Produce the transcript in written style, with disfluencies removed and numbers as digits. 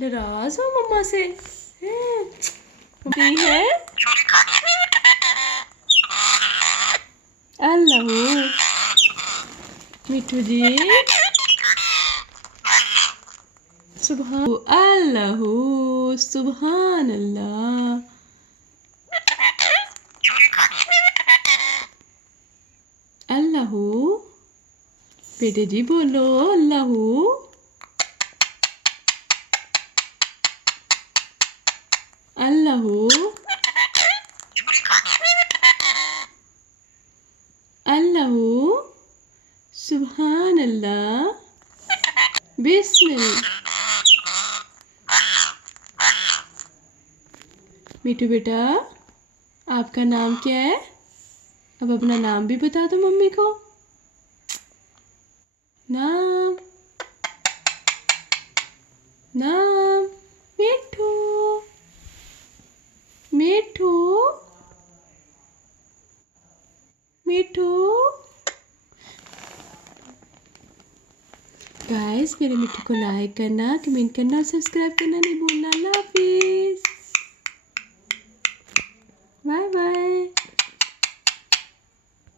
नाराज हो मम्मा से? नहीं है। अल्लाह मिठू जी सुभान अल्लाह सुभान अल्लाह। अल्लाह बेटे जी बोलो अल्लाह। अल्लाह अल्लाह सुभान अल्लाह बिस्मिल्लाह। मिठू बेटा आपका नाम क्या है? अब अपना नाम भी बता दो मम्मी को। नाम नाम मिठू मिठू मिठू। गाइस मेरे मिठू को लाइक करना, कमेंट करना और सब्सक्राइब करना नहीं भूलना। अल्लाह हाफिज़।